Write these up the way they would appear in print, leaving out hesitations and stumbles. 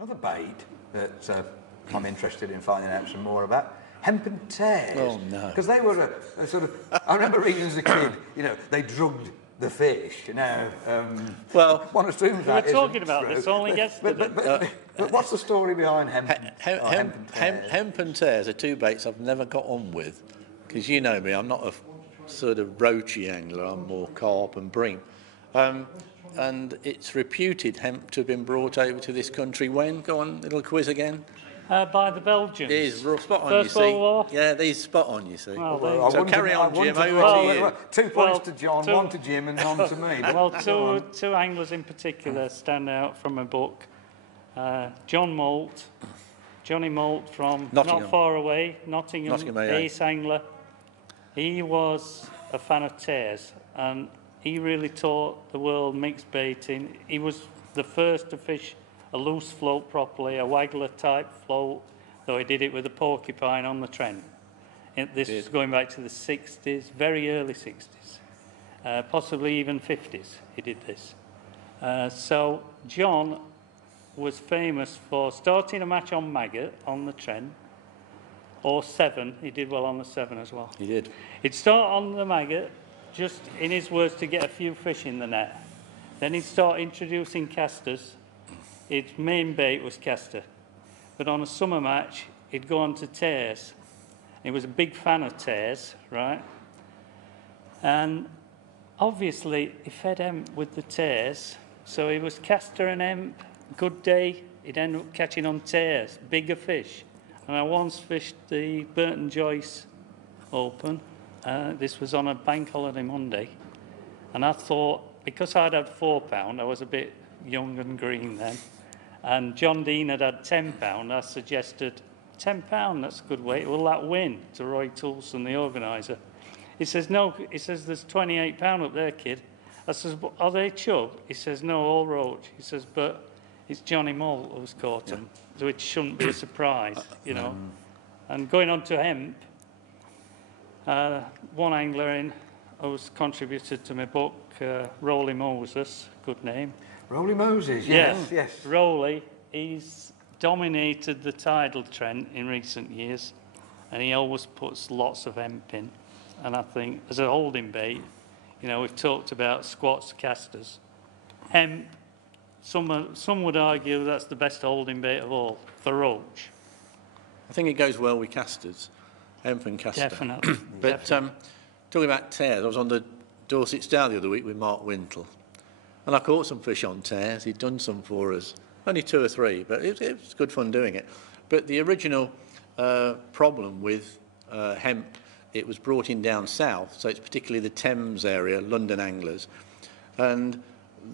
Another bait that I'm interested in finding out some more about, hemp and tares. Oh, no. Because they were a sort of, I remember reading as a kid, you know, they drugged the fish. Now, well, one assumes we were that talking about true. this only yesterday. But what's the story behind hemp and tares? Hemp and tares are two baits I've never got on with, because you know me, I'm not a sort of roachy angler, I'm more carp and bream. And it's reputed hemp to have been brought over to this country when? Go on, little quiz again. By the Belgians. It is spot on, First you see. World War? Yeah, these spot on, you see. Well, so carry on, Jim, over to you. 2 points to John, 1 to Jim and none to me. Well, two anglers in particular stand out from a book. Johnny Moult from Nottingham. not far away, Nottingham, ace angler. He was a fan of tares, and he really taught the world mixed baiting. He was the first to fish a loose float properly, a waggler type float, though he did it with a porcupine on the Trent. This is going back to the 60s, very early 60s, possibly even 50s he did this. So John was famous for starting a match on maggot on the Trent, or 7. He did well on the 7 as well. He did. He'd start on the maggot, just in his words, to get a few fish in the net. Then he'd start introducing casters. His main bait was caster. But on a summer match, he'd go on to tares. He was a big fan of tares, right? And obviously, he fed hemp with the tares. So he was caster and hemp. Good day, he'd end up catching on tares, bigger fish. And I once fished the Burton Joyce Open. This was on a bank holiday Monday. And I thought, because I'd had £4, I was a bit young and green then. And John Dean had had £10. I suggested, £10, that's a good weight. Will that win? To Roy Toulson, the organiser. He says, no. He says, there's £28 up there, kid. I says, are they chub? He says, no, all roach. He says, but it's Johnny Moult who's caught them, which shouldn't be a surprise, you know. And going on to hemp, one angler in who's contributed to my book, Rowley Moses, good name. Rowley Moses, yes. Rowley, he's dominated the tidal Trent in recent years, and he always puts lots of hemp in. And I think, as a holding bait, you know, we've talked about squats, casters. Hemp, some would argue that's the best holding bait of all, for roach. I think it goes well with casters, hemp and caster. Definitely. But talking about tares, I was on the Dorset Stour the other week with Mark Wintle, and I caught some fish on tares. He'd done some for us, only 2 or 3, but it was good fun doing it. But the original problem with hemp, it was brought in down south, so it's particularly the Thames area, London anglers, and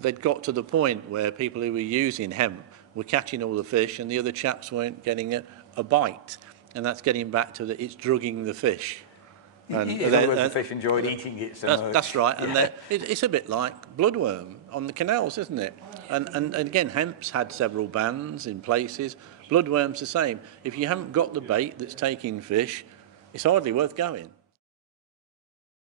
they'd got to the point where people who were using hemp were catching all the fish and the other chaps weren't getting a bite, and that's getting back to it's drugging the fish. And the fish enjoyed eating it so much. That's right, and it's a bit like bloodworm on the canals, isn't it? And again, hemp's had several bans in places. Bloodworm's the same. If you haven't got the bait that's taking fish, it's hardly worth going.